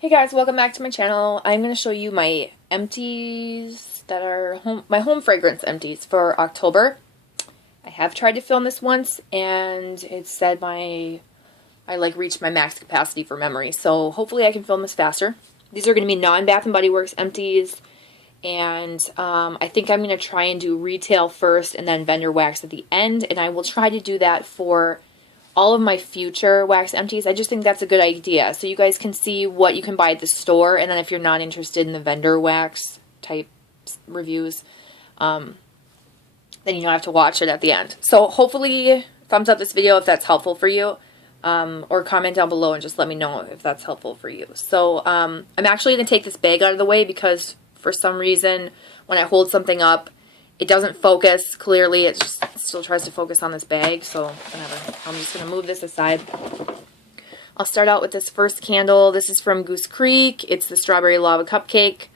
Hey guys, welcome back to my channel. I'm going to show you my empties that are my home fragrance empties for October. I have tried to film this once and it said I reached my max capacity for memory. So hopefully I can film this faster. These are going to be non-Bath & Body Works empties, and I think I'm going to try and do retail first and then vendor wax at the end, and I will try to do that for all of my future wax empties. I just think that's a good idea. So you guys can see what you can buy at the store, and then if you're not interested in the vendor wax type reviews, then you don't have to watch it at the end. So hopefully thumbs up this video if that's helpful for you, or comment down below and just let me know if that's helpful for you. So I'm actually going to take this bag out of the way because for some reason when I hold something up, it doesn't focus clearly. It still tries to focus on this bag, so whatever. I'm just going to move this aside. I'll start out with this first candle. This is from Goose Creek. It's the Strawberry Lava Cupcake.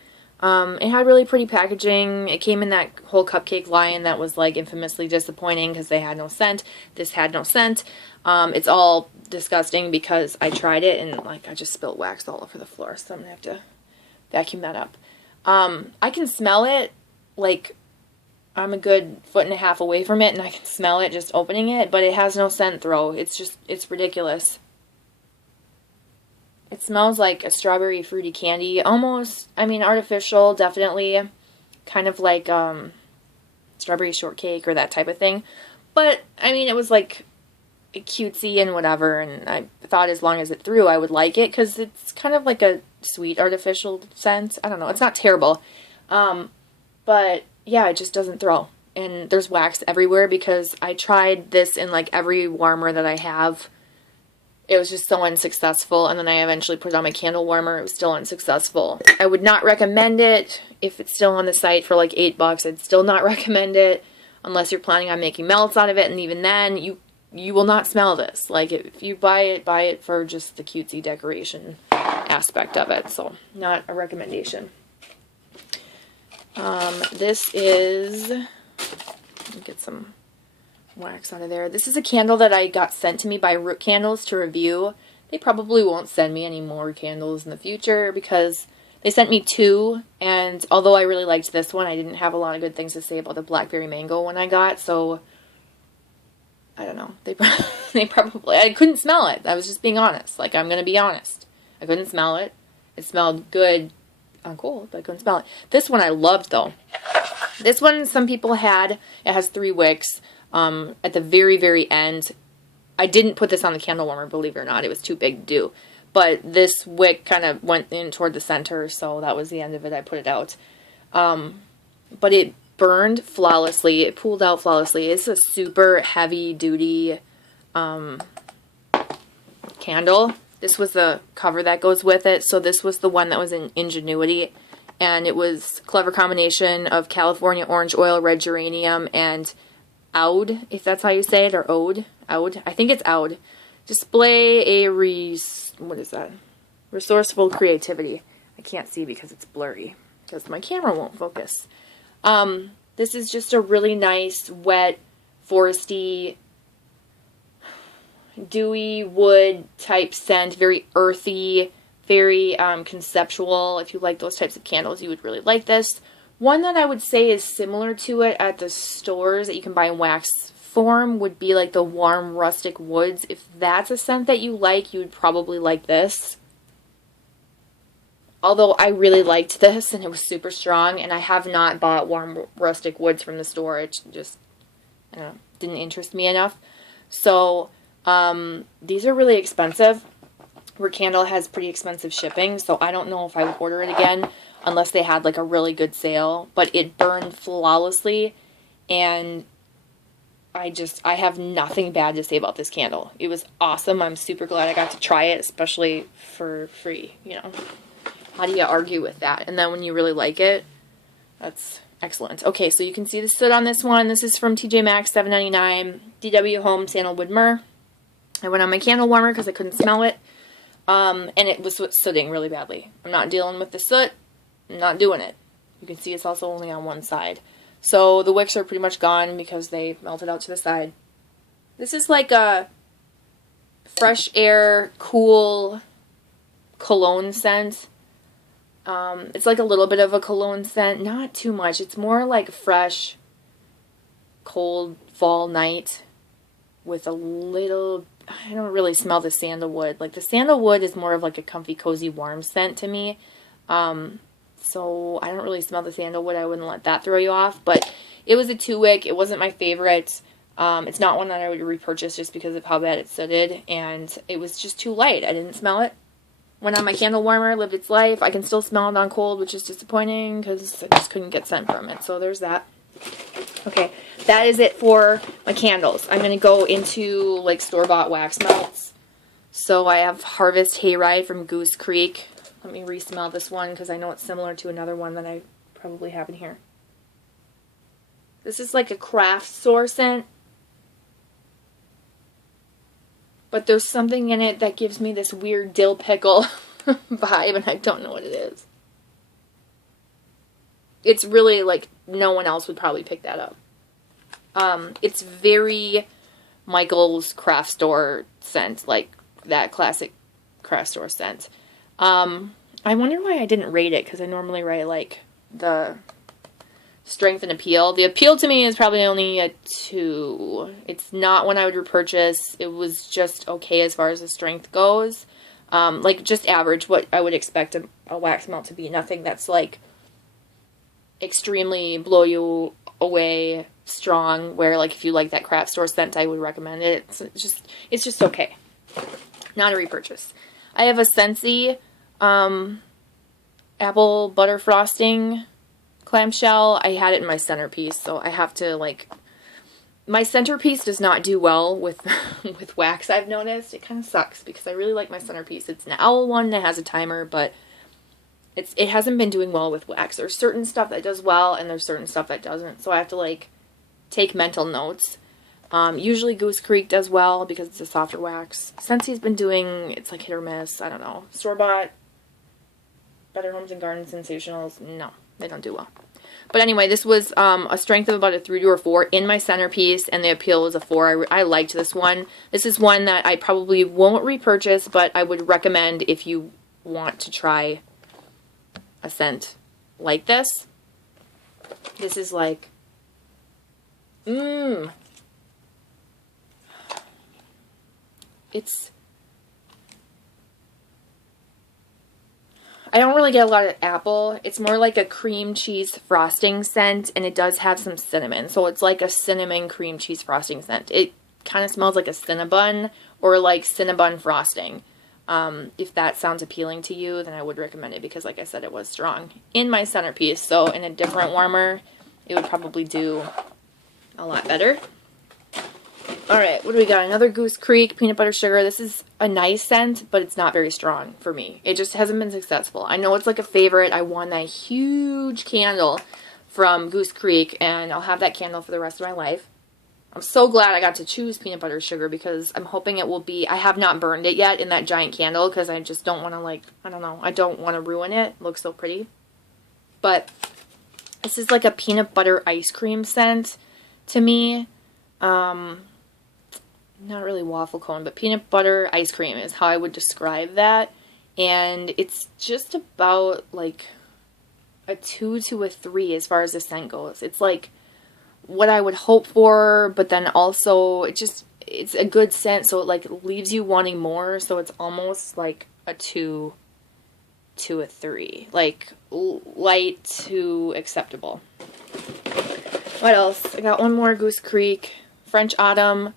It had really pretty packaging. It came in that whole cupcake line that was like infamously disappointing because they had no scent. This had no scent. It's all disgusting because I tried it and like I just spilled wax all over the floor, so I'm going to have to vacuum that up. I can smell it like I'm a good 1.5 feet away from it and I can smell it just opening it, but it has no scent throw. It's ridiculous. It smells like a strawberry fruity candy, almost, I mean, artificial, definitely, kind of like strawberry shortcake or that type of thing. But, I mean, it was like cutesy and whatever, and I thought as long as it threw, I would like it, because it's kind of like a sweet artificial scent. I don't know, it's not terrible. But yeah, it just doesn't throw. And there's wax everywhere because I tried this in like every warmer that I have. It was just so unsuccessful. And then I eventually put it on my candle warmer. It was still unsuccessful. I would not recommend it if it's still on the site for like $8. I'd still not recommend it unless you're planning on making melts out of it. And even then, you will not smell this. Like if you buy it for just the cutesy decoration aspect of it. So not a recommendation. This is, let me get some wax out of there. This is a candle that I got sent to me by Root Candles to review. They probably won't send me any more candles in the future because they sent me 2, and although I really liked this one, I didn't have a lot of good things to say about the Blackberry Mango one I got, so I don't know. They probably, I couldn't smell it. I was just being honest. Like, I'm going to be honest. I couldn't smell it. It smelled good on cold, but I couldn't smell it. This one I loved, though. This one some people had. It has 3 wicks. At the very, very end, I didn't put this on the candle warmer, believe it or not. It was too big to do. But this wick kind of went in toward the center, so that was the end of it. I put it out. But it burned flawlessly. It pulled out flawlessly. It's a super heavy-duty candle. This was the cover that goes with it, so this was the one that was in Ingenuity, and it was a clever combination of California orange oil, red geranium, and oud, if that's how you say it, or oud, I think it's oud. Display a what is that? Resourceful creativity. I can't see because it's blurry, because my camera won't focus. This is just a really nice, wet, foresty, dewy wood type scent, very earthy, very conceptual. If you like those types of candles, you would really like this. One that I would say is similar to it at the stores that you can buy in wax form would be like the Warm Rustic Woods. If that's a scent that you like, you would probably like this. Although I really liked this and it was super strong, and I have not bought Warm Rustic Woods from the store. It just, I don't know, didn't interest me enough. So these are really expensive. Root Candle has pretty expensive shipping, so I don't know if I would order it again unless they had like a really good sale. But it burned flawlessly, and I have nothing bad to say about this candle. It was awesome. I'm super glad I got to try it, especially for free, you know. How do you argue with that? And then when you really like it, that's excellent. Okay, so you can see the soot on this one. This is from TJ Maxx, $7.99. DW Home Sandalwood Myrrh. I went on my candle warmer because I couldn't smell it. And it was sooting really badly. I'm not dealing with the soot. I'm not doing it. You can see it's also only on one side. So the wicks are pretty much gone because they melted out to the side. This is like a fresh air, cool cologne scent. It's like a little bit of a cologne scent, not too much. It's more like fresh, cold fall night with a little, I don't really smell the sandalwood. Like the sandalwood is more of like a comfy, cozy, warm scent to me. So I don't really smell the sandalwood. I wouldn't let that throw you off. But it was a 2-wick. It wasn't my favorite. It's not one that I would repurchase just because of how bad it sootted. And it was just too light. I didn't smell it. Went on my candle warmer, lived its life. I can still smell it on cold, which is disappointing because I just couldn't get scent from it. So there's that. Okay, that is it for my candles. I'm going to go into like store-bought wax melts. So I have Harvest Hayride from Goose Creek. Let me re-smell this one because I know it's similar to another one that I probably have in here. This is like a craft store scent. But there's something in it that gives me this weird dill pickle vibe, and I don't know what it is. It's really like no one else would probably pick that up. It's very Michael's craft store scent, like that classic craft store scent. I wonder why I didn't rate it, because I normally rate like the strength and appeal. The appeal to me is probably only a 2. It's not one I would repurchase. It was just okay as far as the strength goes. Like just average, what I would expect a wax melt to be. Nothing that's like extremely blow you away strong, where like if you like that craft store scent, I would recommend it. It's just okay. Not a repurchase. I have a Scentsy apple butter frosting clamshell. I had it in my centerpiece, so I have to like, my centerpiece does not do well with with wax, I've noticed. It kind of sucks because I really like my centerpiece. It's an owl one that has a timer, but it hasn't been doing well with wax. There's certain stuff that does well and there's certain stuff that doesn't, so I have to like take mental notes. Usually Goose Creek does well because it's a softer wax. Scentsy's been doing, it's like hit or miss. I don't know. Store-bought, Better Homes and Garden Sensationals, no, they don't do well. But anyway, this was a strength of about a 3 to a 4 in my centerpiece, and the appeal was a 4. I liked this one. This is one that I probably won't repurchase, but I would recommend if you want to try a scent like this. This is like, I don't really get a lot of apple. It's more like a cream cheese frosting scent, and it does have some cinnamon. So it's like a cinnamon cream cheese frosting scent. It kind of smells like a Cinnabon or like Cinnabon frosting. If that sounds appealing to you, then I would recommend it because, like I said, it was strong in my centerpiece. So in a different warmer, it would probably do a lot better. Alright, what do we got? Another Goose Creek peanut butter sugar. This is a nice scent, but it's not very strong for me. It just hasn't been successful. I know it's like a favorite. I won that huge candle from Goose Creek, and I'll have that candle for the rest of my life. I'm so glad I got to choose peanut butter sugar because I'm hoping it will be... I have not burned it yet in that giant candle because I just don't want to, like... I don't know. I don't want to ruin it. It looks so pretty. But this is like a peanut butter ice cream scent to me. Not really waffle cone, but peanut butter ice cream is how I would describe that. And it's just about like a 2 to a 3 as far as the scent goes. It's like what I would hope for, but then also it's a good scent, so it like leaves you wanting more. So it's almost like a 2 to a 3, like light to acceptable. What else? I got one more Goose Creek French Autumn.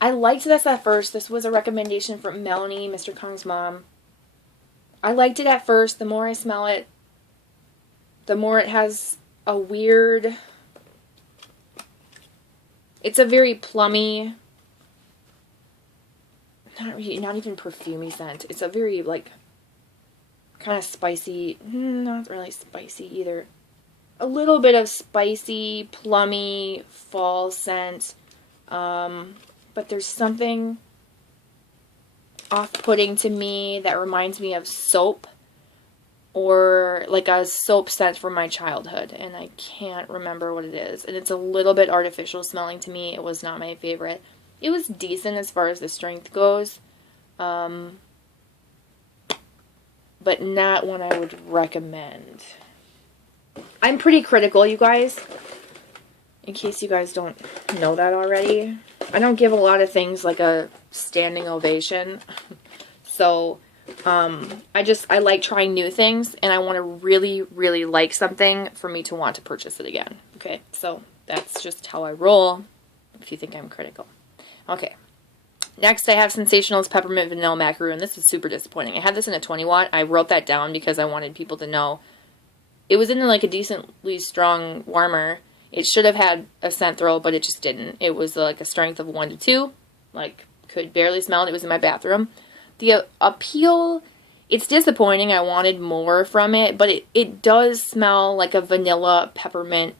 I liked this at first. This was a recommendation from Melanie, Mr. Kong's mom. I liked it at first. The more I smell it, the more it has a weird... It's a very plummy, not even perfumey scent. It's a very, like, kind of spicy, not really spicy either. A little bit of spicy, plummy fall scent. But there's something off-putting to me that reminds me of soap, or like a soap scent from my childhood, and I can't remember what it is. And it's a little bit artificial smelling to me. It was not my favorite. It was decent as far as the strength goes. but not one I would recommend. I'm pretty critical, you guys. In case you guys don't know that already. I don't give a lot of things like a standing ovation. So, I like trying new things, and I want to really, really like something for me to want to purchase it again. Okay, so that's just how I roll, if you think I'm critical. Okay, next I have Sensational's Peppermint Vanilla Macaroon. This is super disappointing. I had this in a 20 watt. I wrote that down because I wanted people to know. It was in like a decently strong warmer. It should have had a scent throw, but it just didn't. It was like a strength of 1 to 2. Like, could barely smell it. It was in my bathroom. The appeal, it's disappointing. I wanted more from it, but it does smell like a vanilla peppermint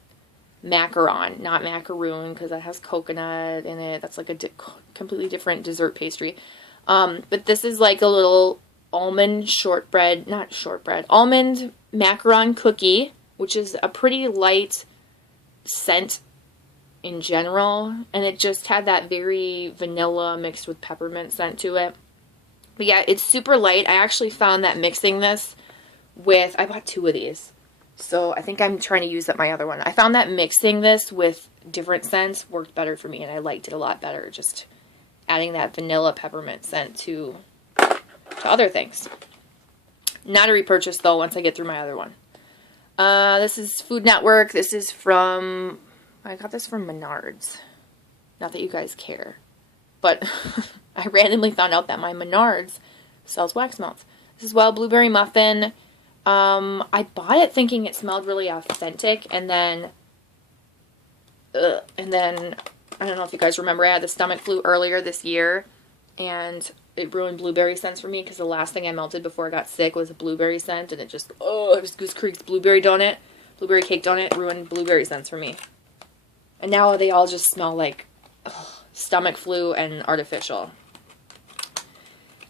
macaron, not macaroon, because it has coconut in it. That's like a completely different dessert pastry. But this is like a little almond almond macaron cookie, which is a pretty light scent in general, and it just had that very vanilla mixed with peppermint scent to it. But yeah, it's super light. I actually found that mixing this with, I bought 2 of these, so I think I'm trying to use up my other one. I found that mixing this with different scents worked better for me, and I liked it a lot better, just adding that vanilla peppermint scent to other things. Not a repurchase though once I get through my other one. This is Food Network. This is from, I got this from Menards. Not that you guys care, but I randomly found out that my Menards sells wax melts. This is Wild Blueberry Muffin. I bought it thinking it smelled really authentic, and then I don't know if you guys remember, I had the stomach flu earlier this year, and it ruined blueberry scents for me, because the last thing I melted before I got sick was a blueberry scent, and it was Goose Creek's blueberry cake donut ruined blueberry scents for me. And now they all just smell like stomach flu and artificial.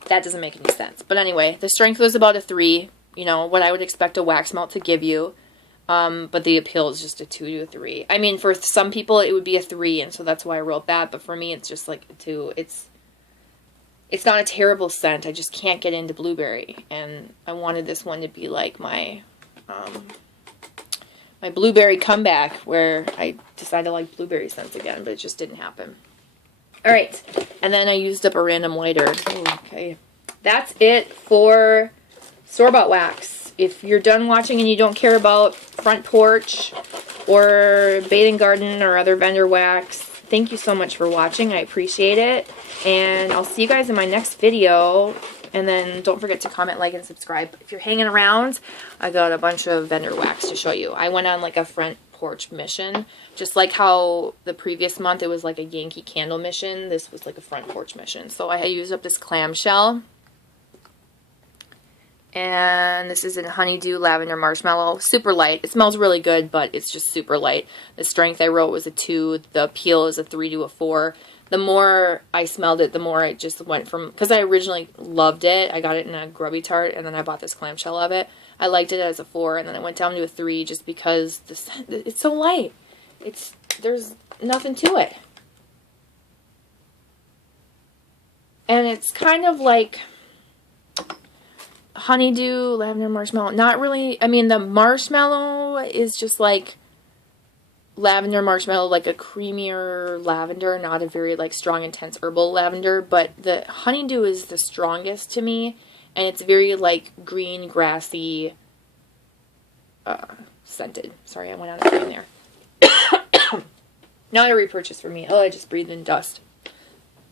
That doesn't make any sense. But anyway, the strength was about a 3, you know, what I would expect a wax melt to give you. But the appeal is just a 2 to a 3. I mean, for some people it would be a 3, and so that's why I wrote that, but for me it's just like a 2. It's not a terrible scent. I just can't get into blueberry, and I wanted this one to be like my my blueberry comeback, where I decided to like blueberry scents again, but it just didn't happen. Alright, and then I used up a random lighter. Ooh, okay, that's it for store-bought wax. If you're done watching and you don't care about Front Porch or Bathing Garden or other vendor wax, thank you so much for watching. I appreciate it. And I'll see you guys in my next video. And then don't forget to comment, like, and subscribe. If you're hanging around, I got a bunch of vendor wax to show you. I went on like a Front Porch mission. Just like how the previous month it was like a Yankee Candle mission, this was like a Front Porch mission. So I used up this clamshell. And this is in Honeydew Lavender Marshmallow. Super light. It smells really good, but it's just super light. The strength I wrote was a 2. The appeal is a 3 to a 4. The more I smelled it, the more it just went from... Because I originally loved it. I got it in a grubby tart, and then I bought this clamshell of it. I liked it as a 4, and then it went down to a 3 just because it's so light. There's nothing to it. And it's kind of like... Honeydew, lavender marshmallow. Not really. I mean, the marshmallow is just like lavender marshmallow, like a creamier lavender, not a very like strong, intense herbal lavender. But the honeydew is the strongest to me, and it's very like green, grassy, scented. Sorry, I went out of time there. Not a repurchase for me. Oh, I just breathed in dust.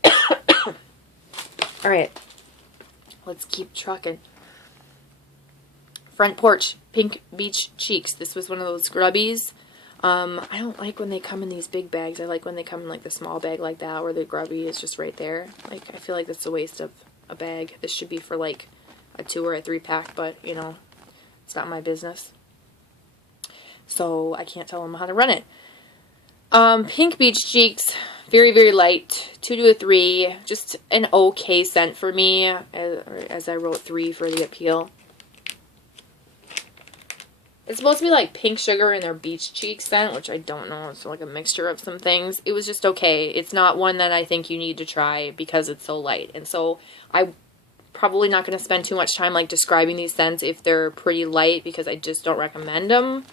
All right, let's keep trucking. Front Porch, Pink Beach Cheeks. This was one of those grubbies. I don't like when they come in these big bags. I like when they come in like the small bag like that, where the grubby is just right there. Like, I feel like that's a waste of a bag. This should be for like a 2 or a 3 pack, but you know, it's not my business. So I can't tell them how to run it. Pink Beach Cheeks, very, very light, 2 to a 3. Just an okay scent for me, as I wrote 3 for the appeal. It's supposed to be like pink sugar in their beach cheek scent, which I don't know. It's like a mixture of some things. It was just okay. It's not one that I think you need to try because it's so light. And so I probably not going to spend too much time like describing these scents if they're pretty light, because I just don't recommend them.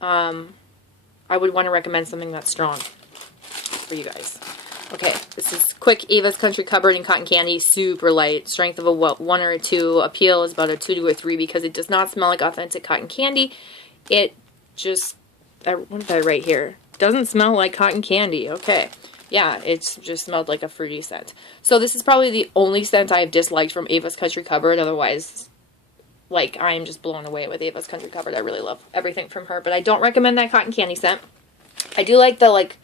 I would want to recommend something that's strong for you guys. Okay, this is quick Ava's Country Cupboard in Cotton Candy, super light, strength of a 1 or a 2, appeal is about a 2 to a 3 because it does not smell like authentic cotton candy. It just, what did I write here? Doesn't smell like cotton candy. Okay, yeah, it's just smelled like a fruity scent. So this is probably the only scent I have disliked from Ava's Country Cupboard. Otherwise, like, I am just blown away with Ava's Country Cupboard. I really love everything from her, but I don't recommend that cotton candy scent. I do like the, like,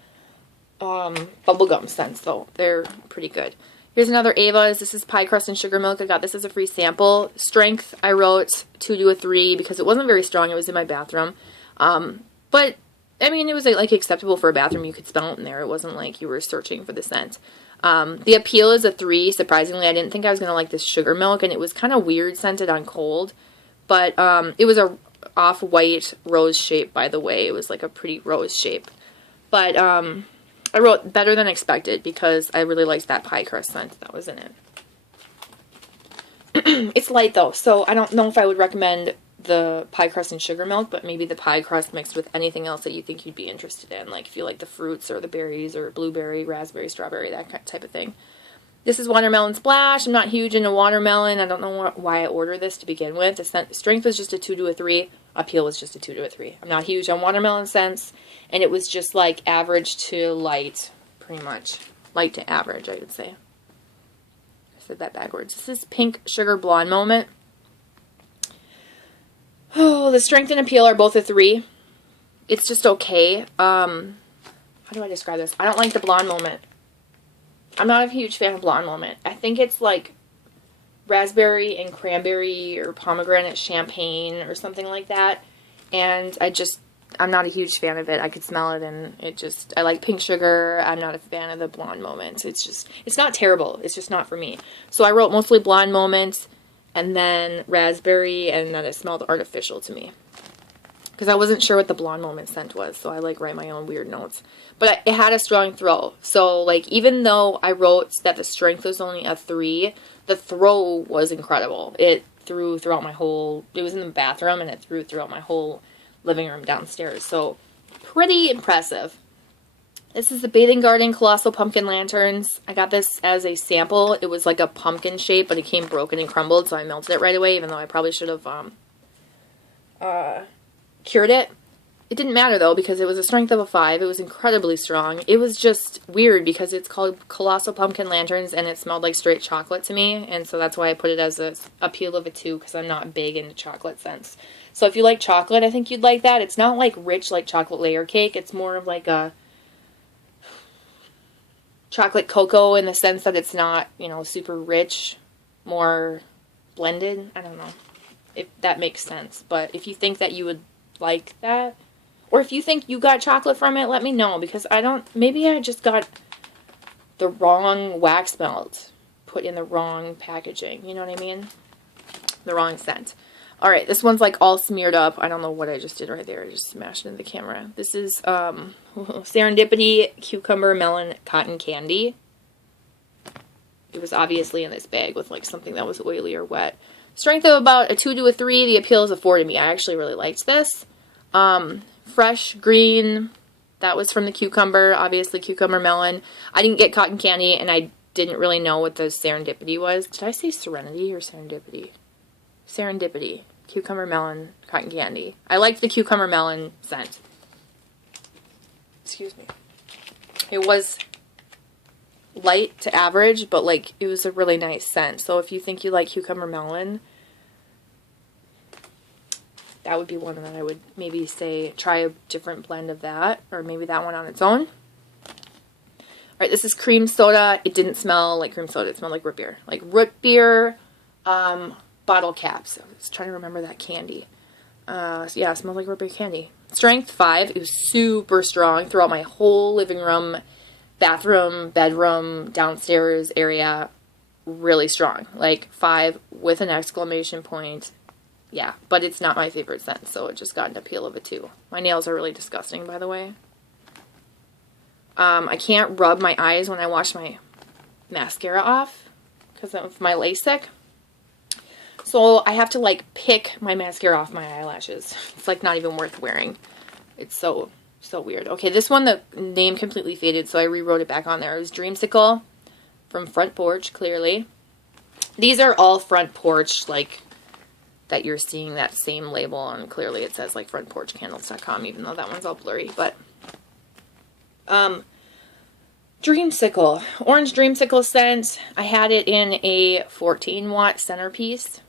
bubblegum scents, though. They're pretty good. Here's another Ava's. This is Pie Crust and Sugar Milk. I got this as a free sample. Strength, I wrote 2 to a 3 because it wasn't very strong. It was in my bathroom. But, I mean, it was, like, acceptable for a bathroom. You could smell it in there. It wasn't like you were searching for the scent. The appeal is a 3. Surprisingly, I didn't think I was going to like this Sugar Milk, and it was kind of weird scented on cold. But, it was a off-white rose shape, by the way. It was, like, a pretty rose shape. But, I wrote better than expected because I really liked that pie crust scent that was in it. It's light though, so I don't know if I would recommend the pie crust and sugar milk, but maybe the pie crust mixed with anything else that you think you'd be interested in, like if you like the fruits or the berries or blueberry, raspberry, strawberry, that type of thing. This is Watermelon Splash. I'm not huge into watermelon. I don't know why I ordered this to begin with. The strength was just a 2 to a 3. Appeal was just a 2 to a 3. I'm not huge on watermelon scents, and it was just like average to light, pretty much. Light to average, I would say. I said that backwards. This is Pink Sugar Blonde Moment. Oh, the strength and appeal are both a 3. It's just okay. How do I describe this? I don't like the Blonde Moment. I'm not a huge fan of Blonde Moment. I think it's like raspberry and cranberry or pomegranate champagne or something like that. And I'm not a huge fan of it. I could smell it and I like pink sugar. I'm not a fan of the Blonde Moments. It's not terrible. It's just not for me. So I wrote mostly Blonde Moments and then raspberry, and then it smelled artificial to me. Because I wasn't sure what the Blonde Moment scent was, so I like write my own weird notes. But it had a strong throw. So like even though I wrote that the strength was only a 3, the throw was incredible. It threw throughout my whole, it was in the bathroom and it threw throughout my whole living room downstairs. So pretty impressive. This is the Bathing Garden Colossal Pumpkin Lanterns. I got this as a sample. It was like a pumpkin shape, but it came broken and crumbled, so I melted it right away, even though I probably should have cured it. It didn't matter though because it was a strength of a 5. It was incredibly strong. It was just weird because it's called Colossal Pumpkin Lanterns and it smelled like straight chocolate to me, and so that's why I put it as a appeal of a 2 because I'm not big into chocolate scents. So if you like chocolate, I think you'd like that. It's not like rich like chocolate layer cake. It's more of like a chocolate cocoa in the sense that it's not, you know, super rich, more blended. I don't know if that makes sense. But if you think that you would like that, or if you think you got chocolate from it, let me know, because maybe I just got the wrong wax melt put in the wrong packaging, you know what I mean? The wrong scent. Alright, this one's like all smeared up. I don't know what I just did right there. I just smashed it into the camera. This is Serendipity Cucumber Melon Cotton Candy. It was obviously in this bag with like something that was oily or wet. Strength of about a 2 to a 3. The appeal is a 4 to me. I actually really liked this. Fresh green. That was from the cucumber. Obviously cucumber melon. I didn't get cotton candy and I didn't really know what the serendipity was. Did I say serenity or serendipity? Serendipity. Cucumber melon cotton candy. I liked the cucumber melon scent. Excuse me. It was light to average, but like it was a really nice scent. So if you think you like cucumber melon, that would be one that I would maybe say try a different blend of that, or maybe that one on its own. Alright, this is cream soda. It didn't smell like cream soda. It smelled like root beer. Like root beer bottle caps. I was trying to remember that candy. So yeah, it smelled like root beer candy. Strength 5. It was super strong throughout my whole living room, bathroom, bedroom, downstairs area. Really strong. Like 5 with an exclamation point. Yeah, but it's not my favorite scent, so it just got an appeal of a 2. My nails are really disgusting, by the way. I can't rub my eyes when I wash my mascara off because of my LASIK. So I have to like pick my mascara off my eyelashes. It's like not even worth wearing. It's so weird. Okay, this one, the name completely faded, so I rewrote it back on there. It was Dreamsicle from Front Porch, clearly. These are all Front Porch, like, that you're seeing that same label, and clearly it says, like, frontporchcandles.com, even though that one's all blurry, but, Dreamsicle. Orange Dreamsicle scent. I had it in a 14 watt centerpiece,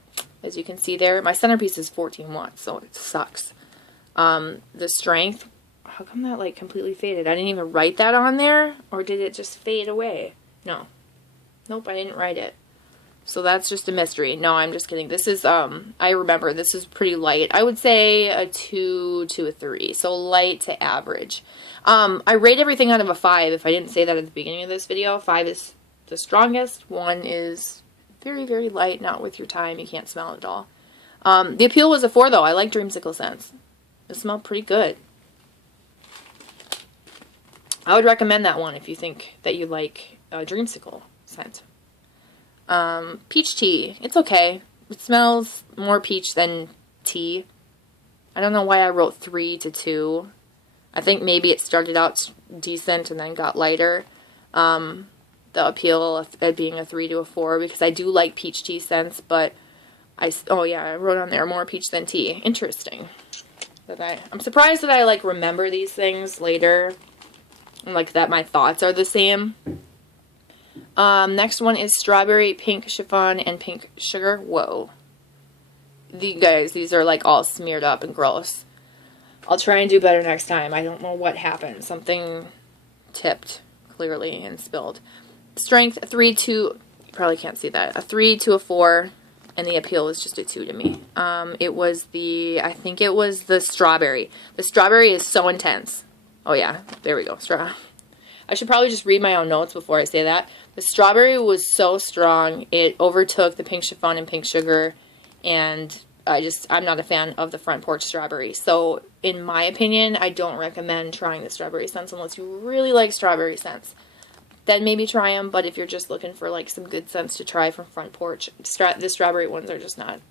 as you can see there. My centerpiece is 14 watts, so it sucks. The strength, how come that like completely faded? I didn't even write that on there, or did it just fade away? No. Nope, I didn't write it. So that's just a mystery. No, I'm just kidding. This is, I remember, this is pretty light. I would say a 2 to a 3. So light to average. I rate everything out of a 5. If I didn't say that at the beginning of this video, 5 is the strongest. 1 is very, very light, not with your time. You can't smell it at all. The appeal was a 4, though. I like Dreamsicle scents. It smelled pretty good. I would recommend that one if you think that you like Dreamsicle scent. Peach tea. It's okay. It smells more peach than tea. I don't know why I wrote 3 to 2. I think maybe it started out decent and then got lighter. The appeal of being a 3 to a 4, because I do like peach tea scents, but oh yeah, I wrote on there more peach than tea. Interesting. I'm surprised that I like remember these things later, and like that my thoughts are the same. Next one is strawberry, pink chiffon, and pink sugar. Whoa. These are like all smeared up and gross. I'll try and do better next time. I don't know what happened. Something tipped, clearly, and spilled. Strength, 3 to, you probably can't see that, a 3 to a 4, and the appeal was just a 2 to me. I think it was the strawberry. The strawberry is so intense. Oh yeah, there we go, I should probably just read my own notes before I say that. The strawberry was so strong, it overtook the pink chiffon and pink sugar, and I'm not a fan of the Front Porch strawberry. So, in my opinion, I don't recommend trying the strawberry scents unless you really like strawberry scents. Then maybe try them, but if you're just looking for like some good scents to try from Front Porch, the strawberry ones are just not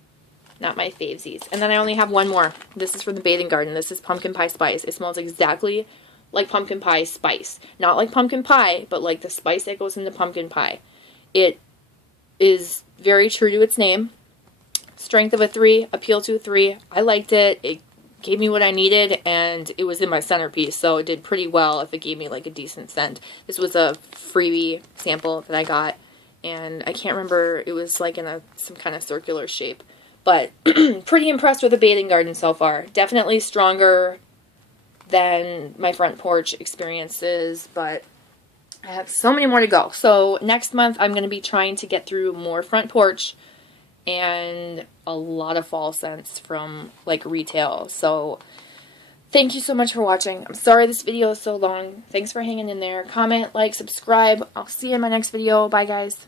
my favesies. And then I only have one more. This is from the Bathing Garden. This is Pumpkin Pie Spice. It smells exactly like pumpkin pie spice. Not like pumpkin pie, but like the spice that goes into pumpkin pie. It is very true to its name. Strength of a 3, appeal to a 3. I liked it. It gave me what I needed, and it was in my centerpiece, so it did pretty well if it gave me like a decent scent. This was a freebie sample that I got, and I can't remember, it was like in some kind of circular shape. But pretty impressed with the Bathing Garden so far. Definitely stronger than my Front Porch experiences, but I have so many more to go. So next month I'm going to be trying to get through more Front Porch and a lot of fall scents from like retail. So thank you so much for watching. I'm sorry this video is so long. Thanks for hanging in there. Comment, like, subscribe. I'll see you in my next video. Bye guys.